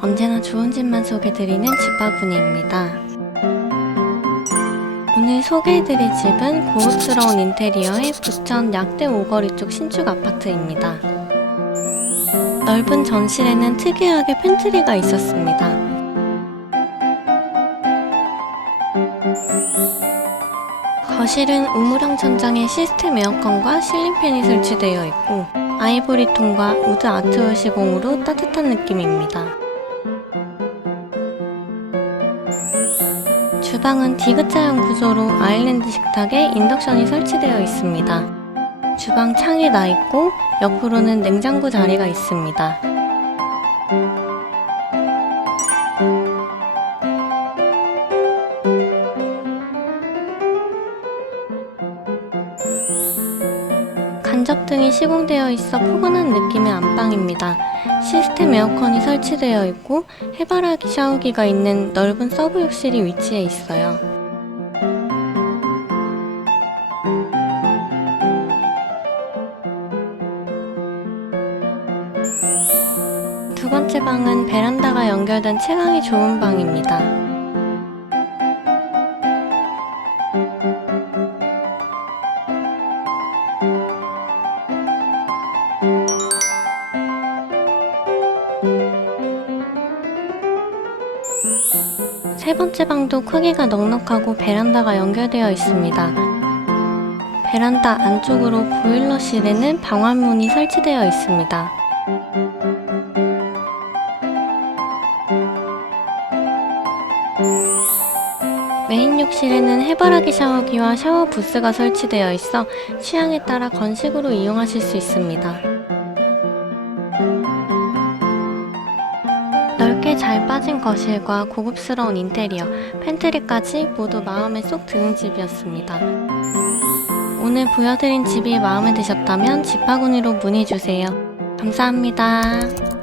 언제나 좋은 집만 소개드리는 집바구니입니다. 오늘 소개해드릴 집은 고급스러운 인테리어의 부천 약대 오거리 쪽 신축 아파트입니다. 넓은 전실에는 특이하게 팬트리가 있었습니다. 거실은 우물형 천장에 시스템 에어컨과 실링팬이 설치되어 있고 아이보리톤과 우드 아트월 시공으로 따뜻한 느낌입니다. 주방은 디귿자형 구조로 아일랜드 식탁에 인덕션이 설치되어 있습니다. 주방 창이 나 있고 옆으로는 냉장고 자리가 있습니다. 간접등이 시공되어 있어 포근한 느낌의 안방입니다. 시스템 에어컨이 설치되어 있고 해바라기 샤워기가 있는 넓은 서브 욕실이 위치해 있어요. 두 번째 방은 베란다가 연결된 채광이 좋은 방입니다. 세 번째 방도 크기가 넉넉하고 베란다가 연결되어 있습니다. 베란다 안쪽으로 보일러실에는 방화문이 설치되어 있습니다. 메인 욕실에는 해바라기 샤워기와 샤워 부스가 설치되어 있어 취향에 따라 건식으로 이용하실 수 있습니다. 잘 빠진 거실과 고급스러운 인테리어, 팬트리까지 모두 마음에 쏙 드는 집이었습니다. 오늘 보여드린 집이 마음에 드셨다면 집바구니로 문의주세요. 감사합니다.